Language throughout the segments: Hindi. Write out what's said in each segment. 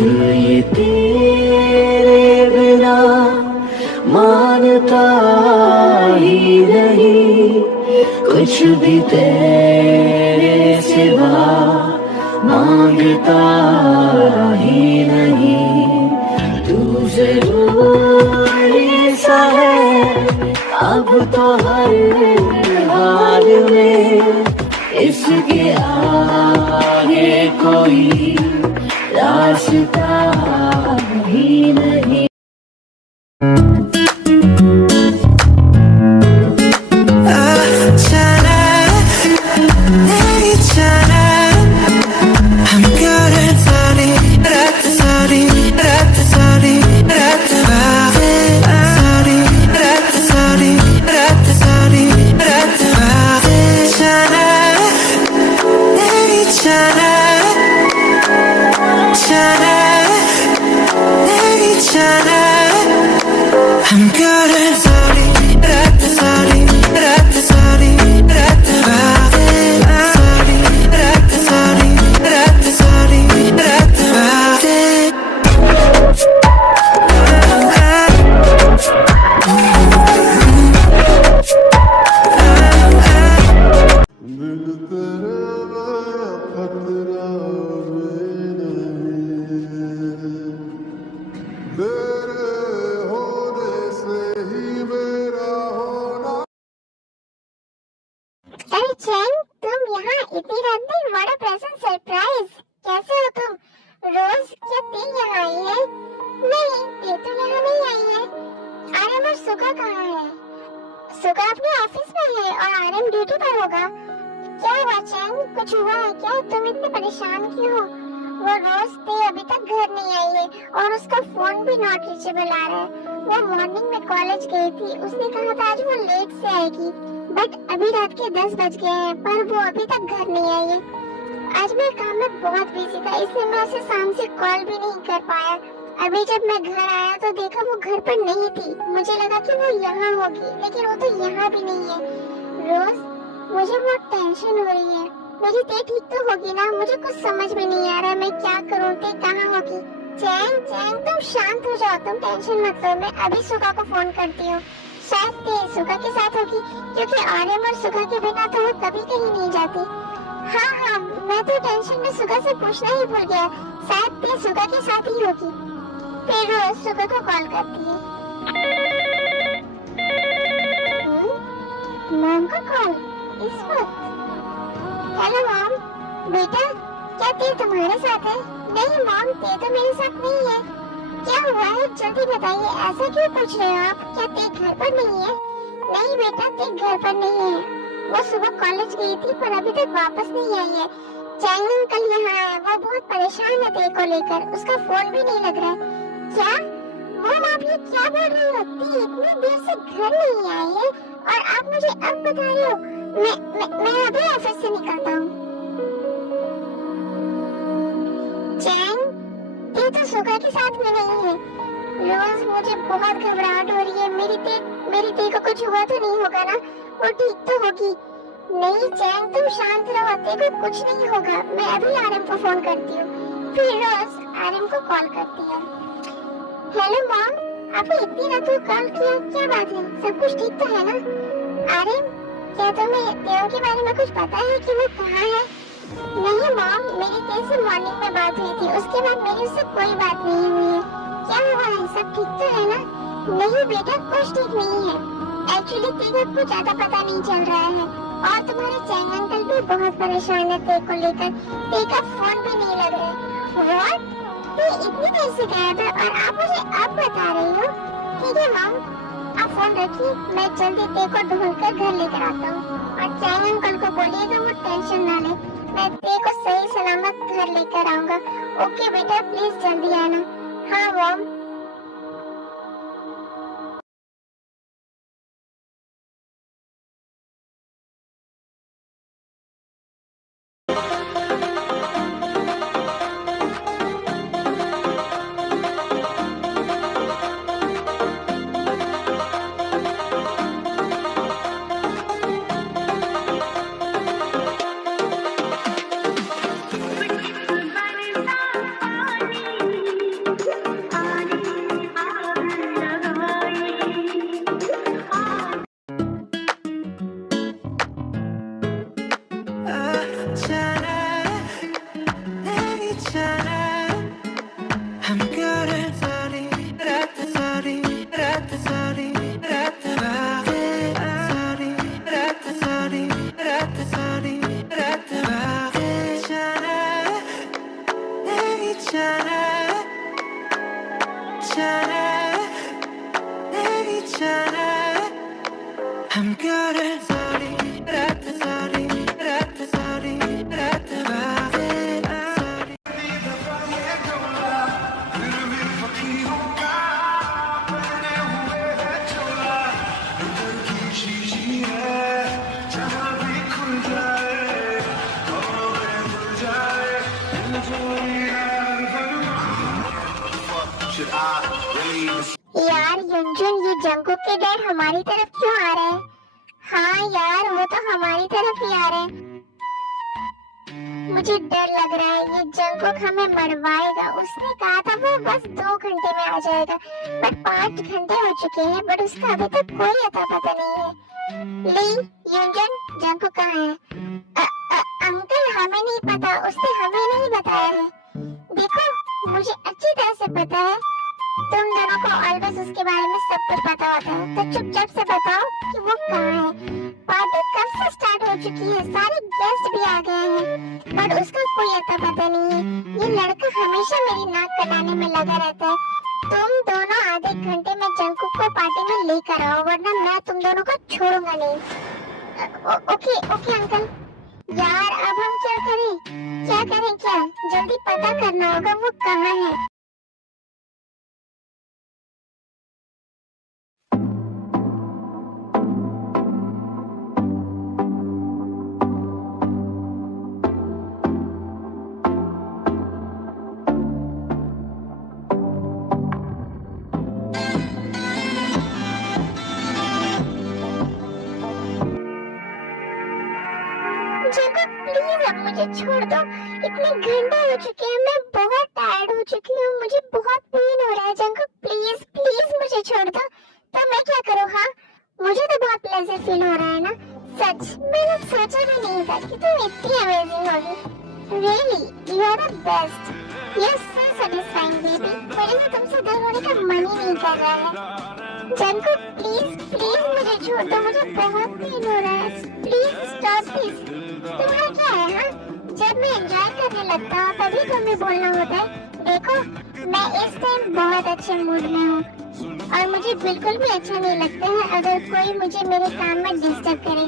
ये तेरे बिना मानता ही नहीं, कुछ भी तेरे सिवा मांगता ही नहीं। तू जरूरी सा है अब तो हर हाल में, इसके आगे कोई रास्ता ही नहीं। अरे चैन, तुम यहाँ इतनी रात में? What a pleasant surprise. कैसे हो तुम? रोज, क्या ते यहाँ आई है? नहीं, ते तो यहाँ नहीं आई है। आरएम और सुगा कहाँ है? सुगा अपने ऑफिस में है और आरएम ड्यूटी पर होगा। क्या हुआ चैन, कुछ हुआ है क्या? तुम इतने परेशान क्यों हो? वो रोज ते अभी तक घर नहीं आई है और उसका फोन भी नॉट रीचेबल आ रहा है। वो मॉर्निंग में कॉलेज गई थी, उसने कहा था आज वो लेट से आएगी, बट अभी रात के 10 बज गए हैं पर वो अभी तक घर नहीं आई है। आज मैं काम में बहुत बिजी था, इसलिए मैं उसे शाम से कॉल भी नहीं कर पाया। अभी जब मैं घर आया तो देखा वो घर पर नहीं थी। मुझे लगा कि वो यहाँ होगी, लेकिन वो तो यहाँ भी नहीं है। रोज, मुझे बहुत टेंशन हो रही है। मेरी ते ठीक तो होगी ना? मुझे कुछ समझ में नहीं आ रहा मैं क्या करूँ। ते कहाँ होगी? चैन चैन, तुम शांत हो जाओ, तुम टेंशन मत लो। मैं अभी सुगा को फोन करती हूँ। शायद ते सुगा के साथ होगी, क्योंकि आर्यम और सुगा के बिना तो वो कभी कहीं नहीं जाती। हाँ, मैं तो टेंशन में सुगा से पूछना ही भूल गया। शायद ते सुगा के साथ ही होगी। फिर रोज सुगा को कॉल करती है। मॉम का कॉल इस वक्त? Hello mom. बेटा, क्या ते तुम्हारे साथ है? नहीं मॉम, ते तो मेरे साथ नहीं है। क्या हुआ है, जल्दी बताइए। ऐसा क्यों पूछ रहे हो आप? क्या ते घर पर नहीं है? नहीं बेटा, ते घर पर नहीं है। वो सुबह कॉलेज गई थी पर अभी तक वापस नहीं आई है। चैंग अंकल यहाँ है, वो बहुत परेशान है ते को लेकर। उसका फोन भी नहीं लग रहा है। क्या मॉम, आप ये क्या बोल रही हो? ते इतनी देर से घर नहीं आई है और आप मुझे अब बता रहे हो? मैं अभी ऑफिस से निकलता हूँ। चैंग, ते तो सुगा के साथ में नहीं है। रोज, मुझे बहुत घबराहट हो रही है। मेरी ते को कुछ हुआ तो नहीं होगा ना? वो ठीक तो होगी। नहीं चैन, तुम शांत रहो, ते को कुछ नहीं होगा। मैं अभी आरएम को फोन करती हूँ। फिर रोज आरएम को कॉल करती है। हेलो मॉम, आपने इतनी रात को कॉल किया, क्या बात है? सब कुछ ठीक तो है ना? आरएम, क्या तुम्हें तेओ के बारे में कुछ पता है कि वो कहाँ है? नहीं मॉम, मेरी ते से मॉर्निंग में बात हुई थी, उसके बाद मेरी उससे कोई बात नहीं हुई है। क्या हुआ है, सब ठीक तो है ना? नहीं बेटा, कुछ ठीक नहीं है। एक्चुअली ते को कुछ ज्यादा पता नहीं चल रहा है और तुम्हारे चैंग अंकल भी बहुत परेशान है ते को लेकर। ते का फोन भी नहीं लग रहा है। व्हाट? ते इतनी देर से गायब है और आप मुझे अब बता रही हो? ठीक है मॉम, आप फोन रखिए, मैं जल्दी ते को ढूंढकर घर लेकर आता हूँ। और चैंग अंकल को बोलिएगा वो टेंशन ना ले, मैं ते को सही सलामत घर लेकर आऊंगा। ओके बेटा, प्लीज जल्दी आना। हाँ mom. I'm good at sorry, sorry, sorry, यार युनजुन, ये जंगकुक के डैड हमारी तरफ क्यों आ रहे हैं? हाँ यार, वो तो हमारी तरफ ही आ रहे हैं। मुझे डर लग रहा है, ये जंगकुक हमें मरवाएगा। उसने कहा था वो बस 2 घंटे में आ जाएगा, बट 5 घंटे हो चुके हैं, बट उसका अभी तक कोई अता पता नहीं है। ली, युनजुन, जंगकुक कहाँ है? अंकल, हमें नहीं पता, उसने हमें नहीं बताया है। देखो, मुझे अच्छी तरह से पता है तुम दोनों को ऑलवेज उसके बारे में सब कुछ पता होता है, तो चुपचाप से बताओ कि वो कहाँ है। पार्टी कब से स्टार्ट हो चुकी है, सारे गेस्ट भी आ गए हैं, बट उसका कोई अता पता नहीं है। ये लड़का हमेशा मेरी नाक कटाने में लगा रहता है। तुम दोनों आधे घंटे में जंगकुक को पार्टी में लेकर आओ, वरना मैं तुम दोनों को छोड़ूंगा नहीं। Okay okay uncle. यार, अब हम क्या करें? क्या जल्दी पता करना होगा वो कहाँ है। प्लीज अब मुझे छोड़ दो, इतने घंटे हो चुके हैं, मैं बहुत टायर्ड हो चुकी हूँ, मुझे बहुत पेन हो रहा है। जंगकुक, प्लीज प्लीज मुझे छोड़ दो। तो मैं क्या करूँ? हाँ, मुझे तो बहुत प्लेजर फील हो रहा है ना। सच, मैंने सोचा भी नहीं था कि तुम इतनी अमेजिंग होगी। Really, you are the best, you are so satisfying baby. मुझे तो तुमसे दूर होने का मन ही नहीं कर रहा है। जंगकुक, प्लीज प्लीज मुझे छोड़ दो, मुझे बहुत पेन हो रहा है। Please stop this. तुम्हारा क्या है? हाँ, जब मैं एंजॉय करने लगता हूँ तभी तुम्हें बोलना होता है। देखो, मैं इस टाइम बहुत अच्छे मूड में हूँ और मुझे बिल्कुल भी अच्छा नहीं लगता है अगर कोई मुझे मेरे काम में डिस्टर्ब करे।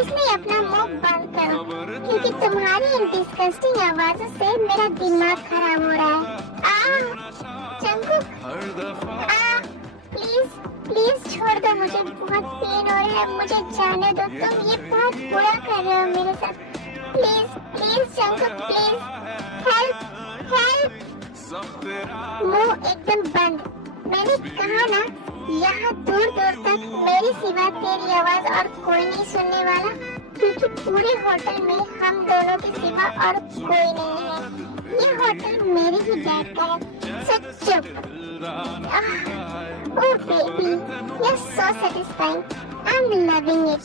इसलिए अपना मुंह बंद करो, क्योंकि तुम्हारी इन डिस्गस्टिंग आवाजों से मेरा दिमाग खराब हो रहा है। जंगकुक, प्लीज प्लीज छोड़ दो, मुझे बहुत पेन हो रहा है, मुझे जाने दो। तुम ये बहुत बुरा कर रहे हो मेरे साथ। Please please Jungkook, please help help. मुंह एकदम बंद। मैंने कहा ना, यहाँ दूर दूर तक मेरी सिवा तेरी आवाज और कोई नहीं सुनने वाला, क्योंकि पूरे होटल में हम दोनों के सिवा और कोई नहीं है। ये होटल मेरे ही डैड का है, सो चुप। Oh baby, you're so satisfying. I'm loving it.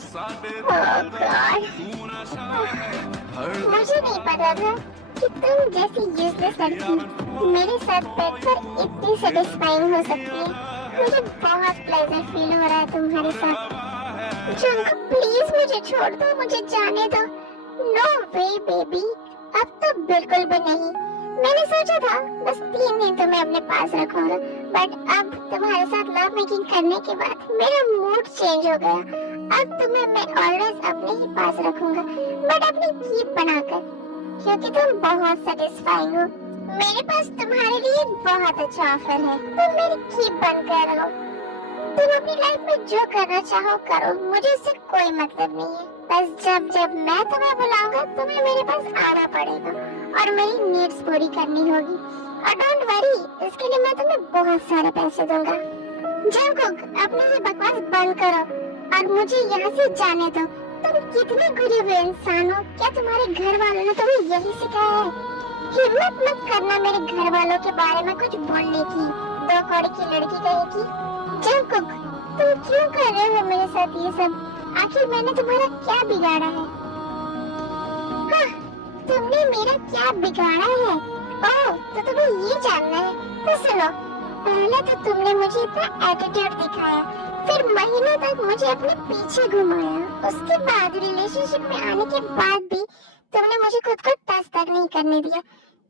Oh God. मुझे नहीं पता था कि तुम जैसी यूजलेस लड़की मेरे साथ बैठकर इतनी सेटिस्फाइंग हो सकती है। मुझे बहुत प्लेजर फील हो रहा है तुम्हारे साथ। जंगकुक, प्लीज मुझे छोड़ दो, मुझे जाने दो। नो वे बेबी, अब तो बिल्कुल भी नहीं। मैंने सोचा था बस 3 दिन तुम्हें अपने पास रखूंगा, बट अब तुम्हारे साथ लव मेकिंग करने के बाद मेरा मूड चेंज हो गया। अब तुम्हें मैं ऑलवेज अपने ही पास रखूंगा, बट अपनी कीप बनाकर, क्योंकि तुम बहुत सेटिस्फाइंग हो। मेरे पास तुम्हारे लिए बहुत अच्छा ऑफर है, तुम मेरी कीप बनकर रहो। तुम अपनी लाइफ में जो करना चाहो करो, मुझे इससे कोई मतलब नहीं है। बस जब जब मैं तुम्हें बुलाऊंगा तुम्हें मेरे पास आना पड़ेगा और मेरी नीड्स पूरी करनी होगी। और डोंट वरी, इसके लिए मैं तुम्हें बहुत सारे पैसे दूंगा। जंगकुक, अपनी ये बकवास बंद करो और मुझे यहाँ से जाने दो। तुम कितने गुरे हुए इंसान हो। क्या तुम्हारे घर वालों ने तुम्हें यही सिखाया है? हिम्मत मत करना मेरे घर वालों के बारे में कुछ बोलने की, 2 कौड़ी की लड़की कहेगी। जंगकुक, तुम क्यों कर रहे हो मेरे साथ ये सब? आखिर मैंने तुम्हारा क्या बिगाड़ा है? हाँ, तुमने मेरा क्या बिगाड़ा है? ओह ये जानना है तो सुनो। पहले तो तुमने मुझे इतना एटीट्यूड दिखाया, फिर महीनों तक मुझे अपने पीछे घुमाया, उसके बाद रिलेशनशिप में आने के बाद भी तुमने मुझे खुद को टच तक नहीं करने दिया।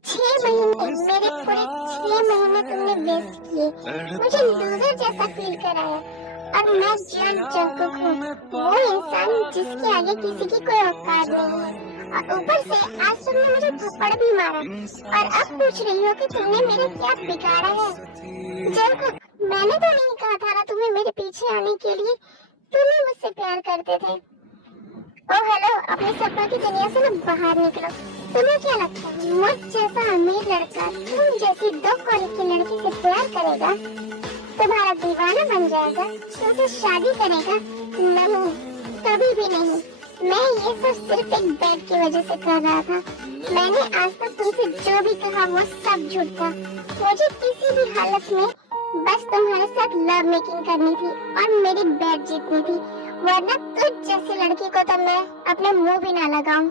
6 महीने, मेरे पूरे 6 महीने तुमने वेस्ट किए, मुझे लूजर जैसा फील कराया। और मैं जॉन जंगकुक हूँ, वो इंसान जिसके आगे किसी की कोई औकात नहीं है। और ऊपर से आज तुमने मुझे थप्पड़ भी मारा और अब पूछ रही हो कि तुमने मेरा क्या बिगाड़ा है। जंगकुक, मैंने तो नहीं कहा था ना तुम्हें मेरे पीछे आने के लिए, तुम्हें मुझसे प्यार करते थे। ओ हेलो, अपनी सपना की दुनिया से ना बाहर निकलो। तुम्हें क्या लगता है मुझ जैसा अमीर लड़का तुम जैसी 2 कॉलेज की लड़की से प्यार करेगा, तुम्हारा दीवाना बन जाएगा, तुमसे शादी करेगा? नहीं, कभी भी नहीं। मैं ये सब सिर्फ एक बेड की वजह से कर रहा था। मैंने आज तक तुमसे जो भी कहा वो सब झूठ था। मुझे किसी भी हालत में बस तुम्हारे साथ लव मेकिंग करनी थी और मेरी बेड जीतनी थी, वरना तुझ जैसी लड़की को तो मैं अपने मुंह भी ना लगाऊं।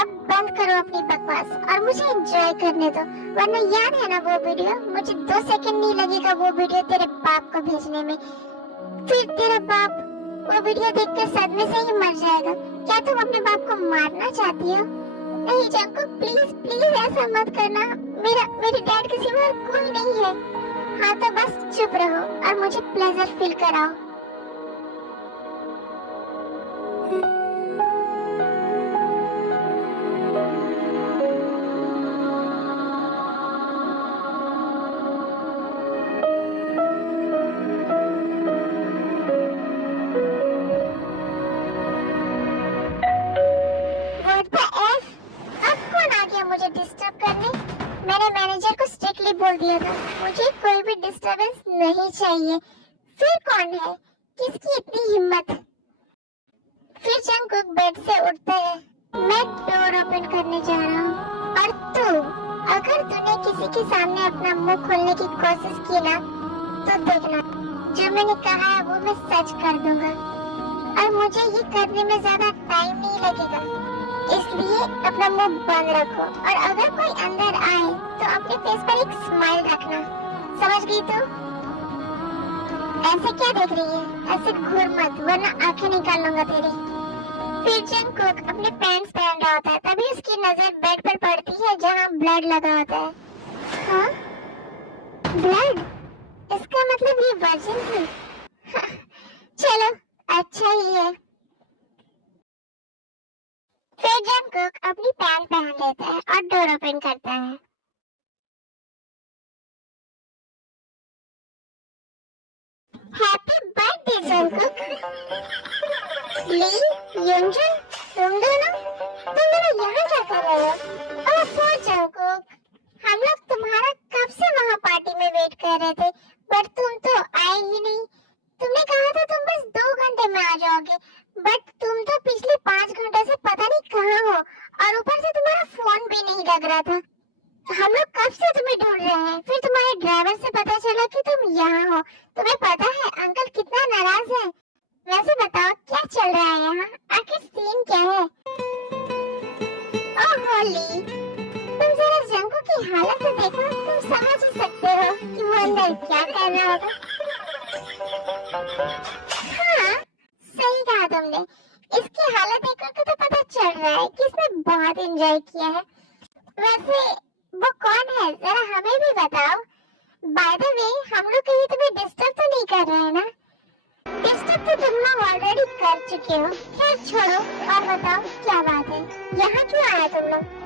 अब बंद करो अपनी बकवास और मुझे एंजॉय करने दो, वरना याद है ना वो वीडियो, मुझे 2 सेकंड नहीं लगेगा वो वीडियो तेरे बाप को भेजने में। फिर तेरा बाप वो वीडियो देखकर सदमे से ही मर जाएगा। क्या तुम अपने बाप को मारना चाहती हो? नहीं जंगकुक, प्लीज प्लीज ऐसा मत करना। मेरे डैड के सिवा कोई नहीं है। हाँ तो बस चुप रहो और मुझे प्लेजर फील कराओ। मुझे डिस्टर्ब करने, मैंने मैनेजर को स्ट्रिक्टली बोल दिया था मुझे कोई भी डिस्टरबेंस नहीं चाहिए। फिर कौन है, किसकी इतनी हिम्मत? फिर जंगकुक बेड से उठता है। मैं डोर ओपन करने जा रहा हूँ और तू, अगर तूने किसी के सामने अपना मुंह खोलने की कोशिश की ना तो देखना, जो मैंने कहा है वो मैं सच कर दूंगा और मुझे ये करने में ज्यादा टाइम नहीं लगेगा, इसलिए अपना मुंह बंद रखो और अगर कोई अंदर आए तो अपने फेस पर एक स्माइल रखना, समझ गई तू? ऐसे क्या देख रही है, ऐसे घूर मत वरना आंखें निकाल लूंगा तेरी। फिर जंगकुक अपने पैंट्स पहन रहा होता है, तभी उसकी नजर बेड पर पड़ती है जहाँ ब्लड लगा होता है। हाँ, ब्लड? इसका मतलब ये वर्जिन थी। चलो अच्छा ही है। फिर जंगकुक अपनी पैंट पहन लेता है और डोर ओपन करता है। Happy birthday Jungkook. Lee, Yunjun, तुम दोनों यहाँ क्या कर रहे हो? ओह जंगकुक, हम लोग तुम्हारा कब से वहाँ पार्टी में वेट कर रहे थे, पर तुम तो आए ही नहीं। तुमने कहा था तुम बस 2 घंटे में आ जाओगे, बट तुम तो पिछले 5 घंटे से पता नहीं कहाँ हो और ऊपर से तुम्हारा फोन भी नहीं लग रहा था। हम लोग कब से तुम्हें ढूंढ रहे हैं, फिर तुम्हारे ड्राइवर से पता चला कि तुम यहाँ हो। तुम्हें पता है अंकल कितना नाराज है। वैसे बताओ क्या चल रहा है यहाँ, आखिर सीन क्या है? ओह होली, तुम जरा जंगकुक की हालत तो देखो, तुम समझ ही सकते हो कि वो अंदर क्या कर रहा होगा। हाँ सही कहा तुमने, इसकी हालत देखकर तो पता चल रहा है कि इसने बहुत एंजॉय किया है। वैसे वो कौन है, जरा हमें भी बताओ। बाय द वे, हम लोग कहीं तुम्हें डिस्टर्ब तो नहीं कर रहे हैं ना? डिस्टर्ब तो तुम लोग ऑलरेडी कर चुके हो। खैर छोड़ो और बताओ क्या बात है, यहाँ क्यों आए तुम लोग?